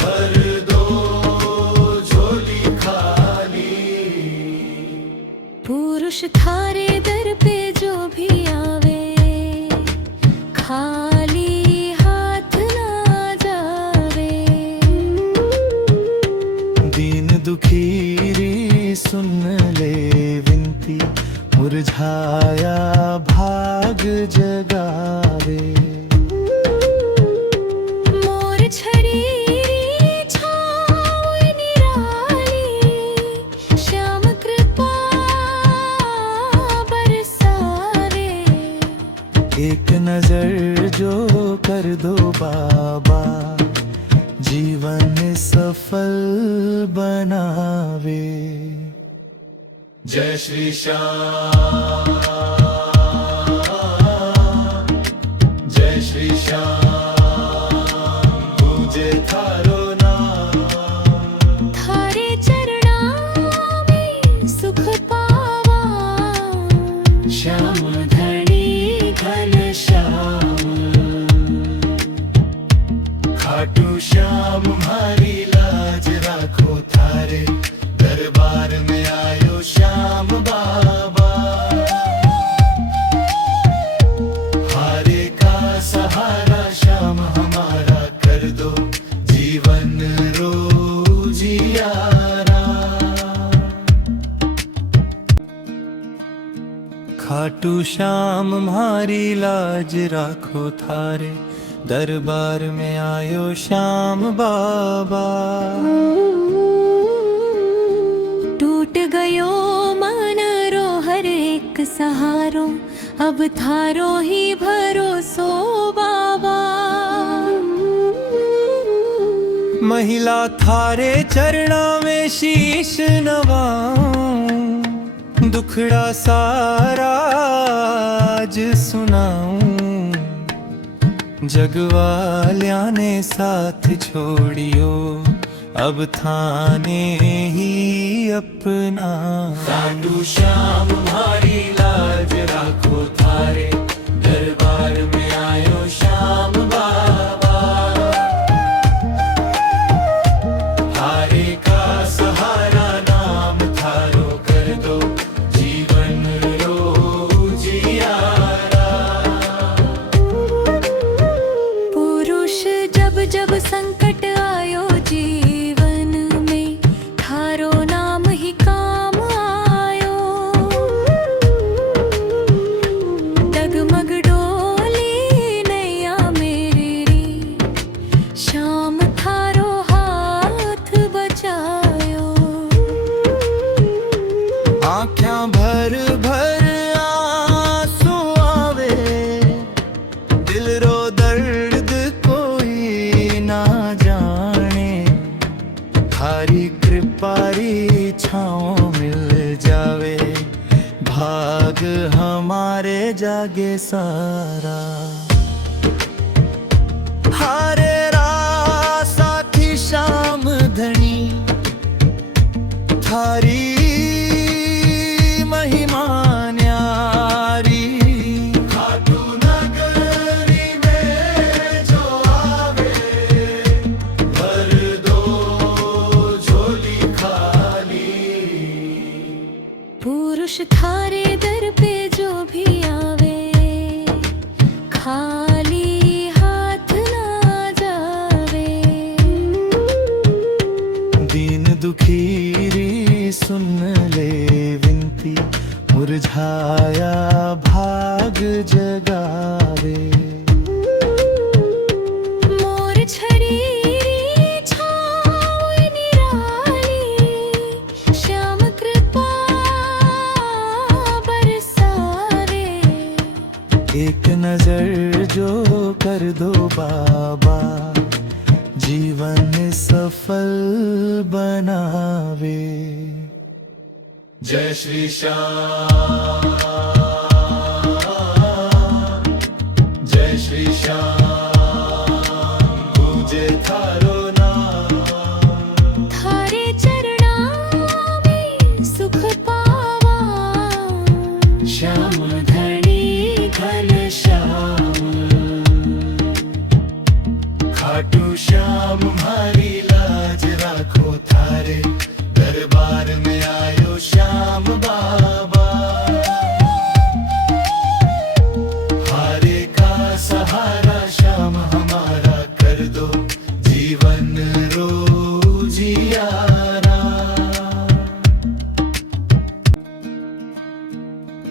भर दो झोली खाली। पुरुष थारे दर पे जो भी आवे, खाली हाथ ना जावे। दीन दुखीरी सुन ले विनती, मुरझाया भाग जगावे। मोर छरीरी छाँव निराली, श्याम कृपा बरसावे। एक नजर जो कर दो बाबा, जीवन सफल बनावे। जय श्री श्याम, जय श्री श्याम, पूजे थारो नाम। थारे चरणा में सुख पावा, श्याम धनी घन श्याम। खाटू श्याम हमारी लाज राखो, थारे दरबार में आयो श्याम बाबा। हारे का सहारा श्याम हमारा, कर दो जीवन रोजियारा। खाटू श्याम हमारी लाज राखो, थारे दरबार में आयो श्याम बाबा। टूट गयो मन रो हर एक सहारो, अब थारो ही भरोसो बाबा। महिला थारे चरणा में शीश नवाऊं, दुखड़ा सारा आज सुनाऊं। जगवाल्या ने साथ छोड़ियो, अब थाने ही अपना। खाटू श्याम हमारी लाज राखो, थारे दरबार में आयो श्याम बाबा। हारे का सहारा नाम थारो, कर दो जीवन रोजियारा। पुरुष जब जब संकट आयो जीवन में, थारो नाम ही काम आयो। डगमग डोली नैया मेरी, श्याम थारो हाथ बचायो। आँखें भर भर आंसू आवे, दिल रो दर्द कोई ना जाने। थारी कृपारी छाँव मिल जावे, भाग हमारे जागे सारा। हारे साथी श्याम धनी, थारी महिमा न्यारी। खाटू नगरी में जो आवे, भर दो झोली खाली। पुरुष थारे दर पे जो भी आवे, खाली हाथ ना जावे। दीन दुखीरी सुन ले विनती, मुरझाया भाग जगावे। मोर छरीरी छाँव निराली, श्याम कृपा बरसावे। एक नजर जो कर दो बाबा, जीवन सब सफल बनावे। जय श्री श्याम, जय श्री श्याम, पूजे थारो नाम। थारे चरणा में सुख पावा, श्याम धनी घन श्याम, खाटू श्याम हमारी लाज राखो थारे दरबार में आयो श्याम बाबा। हारे का सहारा श्याम हमारा कर दो जीवन रोजियारा।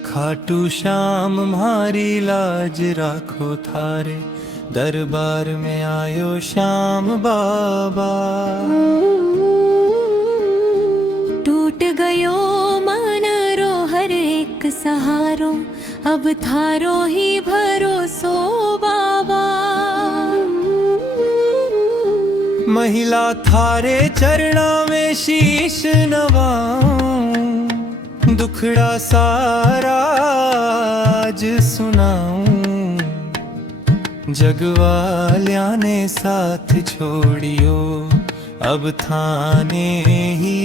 खाटू श्याम हमारी लाज राखो थारे दरबार में आयो श्याम बाबा। टूट गयो मन रो हर एक सहारो, अब थारो ही भरोसो बाबा। महिला थारे चरणा में शीश नवाऊं, दुखड़ा सारा आज सुनाऊं। जगवाल्या ने साथ छोड़ियो, अब थाने ही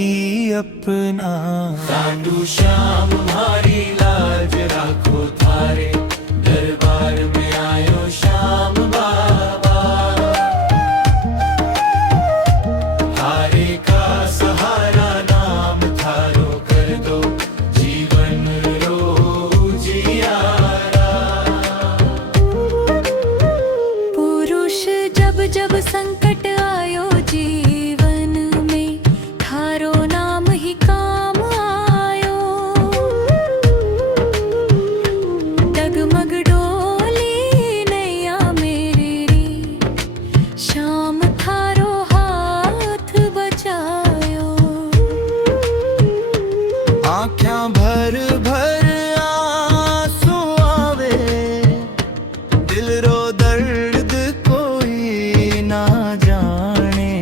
अपना। खाटू श्याम हमारी लाज राखो थारे दरबार में आयो श्याम बाबा। हारे का सहारा नाम थारो कर दो जीवन रोजियारा। पुरुष जब जब संकट आयो जीवन में, थारो नाम ही काम आयो। डगमग डोली नैया मेरी, श्याम थारो हाथ बचायो। आँखें भर भर आंसू आवे, दिल रो दर्द कोई ना जाने।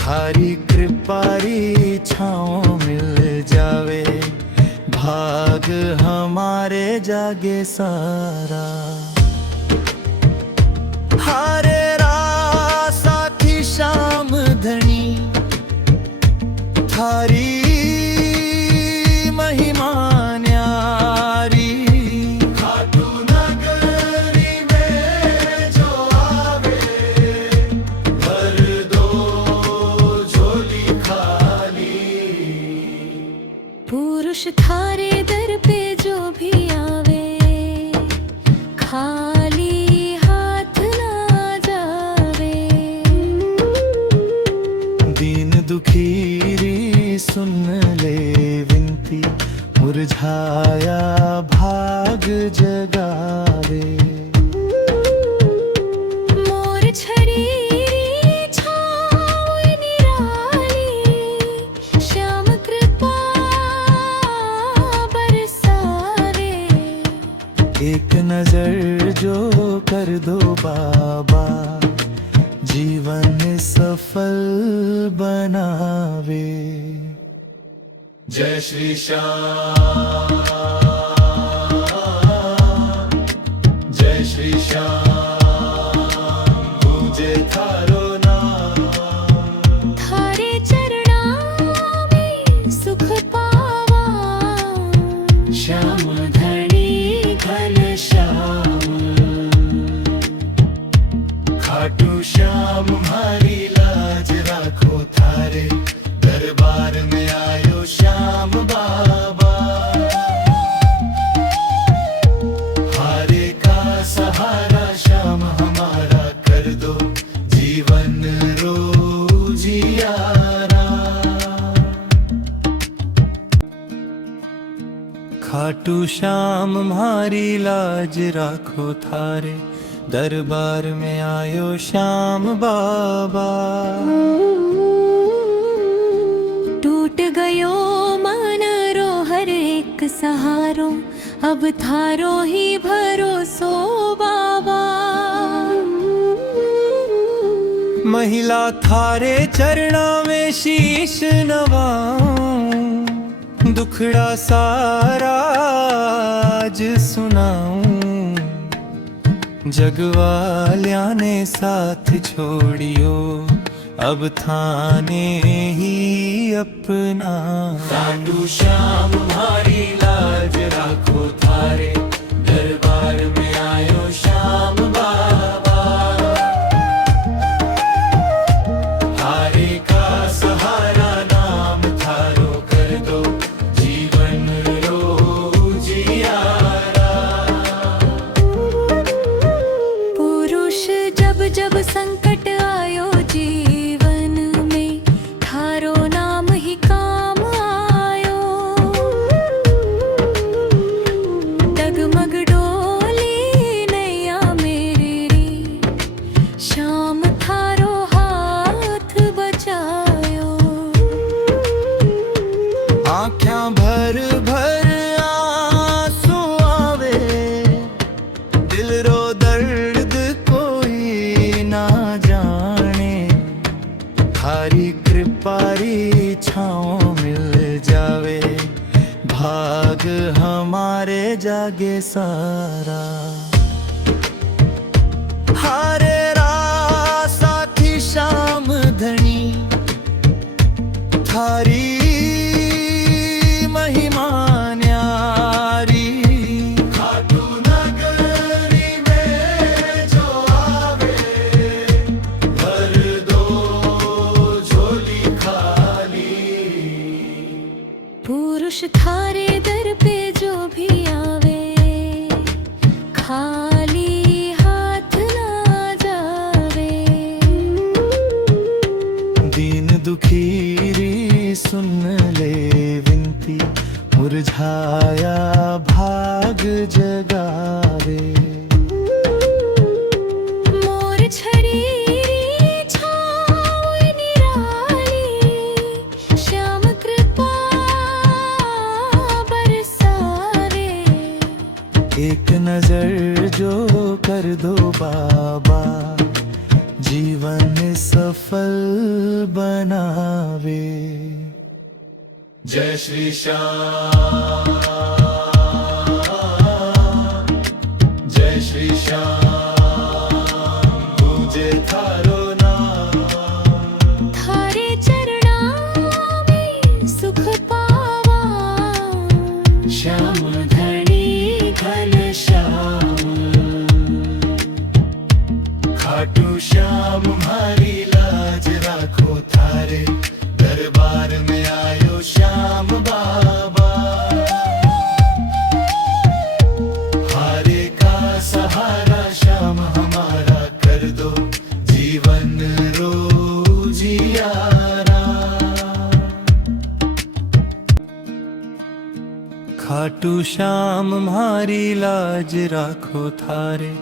थारी कृपारी छाँव मिल जावे, भाग हमारे जागे सारा। हारे रा साथी श्याम धनी, थारी महिमा न्यारी। खाटू नगरी में जो आवे, भर दो झोली खाली। पुरुष थारे दर पे जो भी आवे, खाली हाथ ना जावे। दीन दुखीरी सुन ले विनती, मुरझाया भाग जगावे। मोर छरीरी छाँव निराली, श्याम कृपा बरसावे। एक नजर जो कर दो बाबा, जीवन सफल बनावे। जय श्री श्याम, जय श्री श्याम, पूजे थारो नाम। थारे चरणा में सुख पावा, श्याम धनी घन श्याम, खाटू श्याम हमारी लाज राखो थारे दरबार में आयो श्याम बाबा। हारे का सहारा श्याम हमारा कर दो जीवन रोजियारा। खाटू श्याम हमारी लाज राखो थारे दरबार में आयो श्याम बाबा। टूट गयो मन रो हर एक सहारो, अब थारो ही भरोसो बाबा। महिला थारे चरणा में शीश नवाऊं, दुखड़ा सारा आज सुनाऊं। जगवालिया ने साथ छोड़ियो, अब थाने ही अपना। खाटू श्याम मारी लाज राखो थारे, दरबार में आयो श्याम बाबा। हारे का सहारा नाम थारो, कर दो जीवन रो जियारा। पुरुष जब जब संकट आयो जीवन में, थारो नाम ही काम आयो। डगमग डोली नैया मेरी री, श्याम थारो हाथ बचायो। आँख्यां भर भर आंसू आवे, दिल रो दर्द कोई ना जाने। थारी कृपारी छाँव मिल जावे, भाग हमारे जागे सारा। हारे रा साथी श्याम धनी, थारी महिमा न्यारी। खाटू नगरी में जो आवे, भर दो झोली खाली। पुरुष थारे दर पे जो भी आवे, खाली हाथ ना जावे। दीन दुखीरी सुन ले विनती, मुरझाया भाग जगावे। मोर छरीरी छाँव निराली, श्याम कृपा बरसावे। एक नजर जो कर दो बाबा, जीवन सफल बनावे। जय श्री श्याम, जय श्री श्याम, पूजे थारो नाम। थारे चरणा में सुख पावा, श्याम धनी घन श्याम। खाटू श्याम मारी लाज राखो थारे, दरबार में आयो श्याम बाबा। हारे का सहारा श्याम हमारा, कर दो जीवन रो जियारा। खाटू श्याम मारी लाज राखो थारे,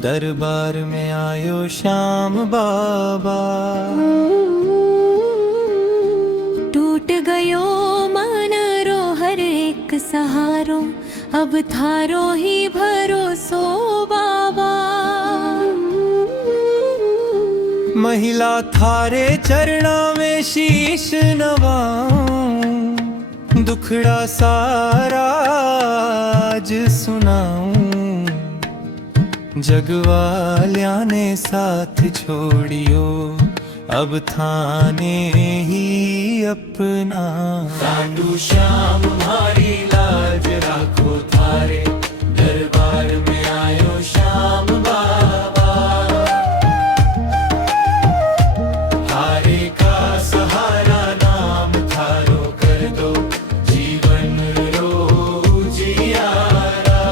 दरबार में आयो श्याम बाबा। टूट गयो मन रो हर एक सहारो, अब थारो ही भरोसो बाबा। महिला थारे चरणा में शीश नवाऊं, दुखड़ा सारा आज सुनाऊं। जगवालिया ने साथ छोड़ियो, अब थाने ही अपना। खाटू श्याम मारी लाज राखो थारे, दरबार में आयो श्याम बाबा। हारे का सहारा नाम थारो, कर दो जीवन रो जियारा।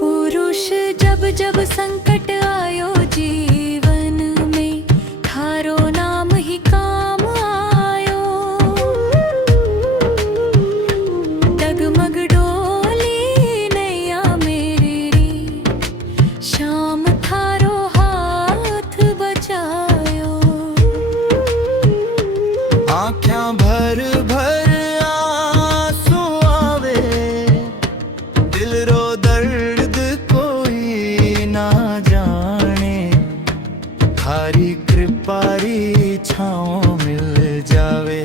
पुरुष जब जब संकट आयो जीवन में, थारो नाम ही काम आयो। डगमग कृपारी छाँव मिल जावे,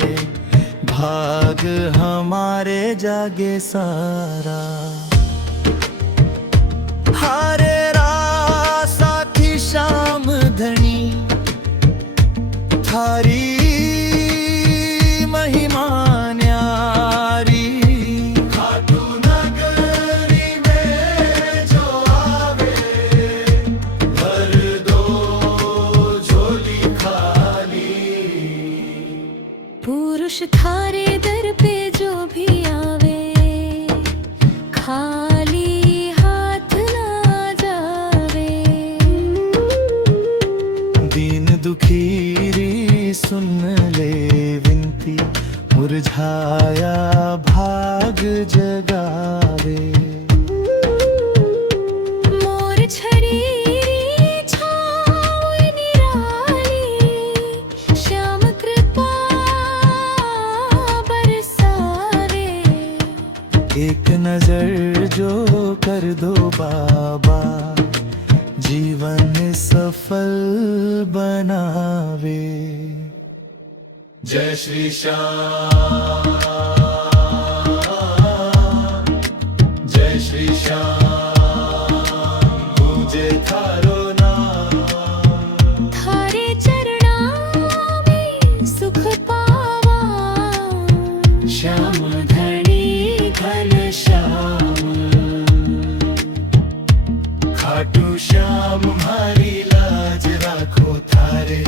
भाग हमारे जागे सारा। हारे साथी श्याम धनी, थारी महिमा न्यारी। खाटू नगरी में जो आवे, भर दो झोली खाली। पुरुष थारे दर पे जो भी आवे, खाली हाथ ना जावे। दीन दुखीरी सुन ले विनती, मुरझाया भाग जगावे। मोर छरीरी छाँव निराली, श्याम कृपा बरसावे। एक नजर जो कर दो बाबा, जीवन सफल बनावे। जय श्री श्याम, जय श्री श्याम, मुझे थारो नाम। थारे चरणा में सुख पावा, श्याम धनी घन श्याम। खाटू श्याम हमारी लाज राखो थारे।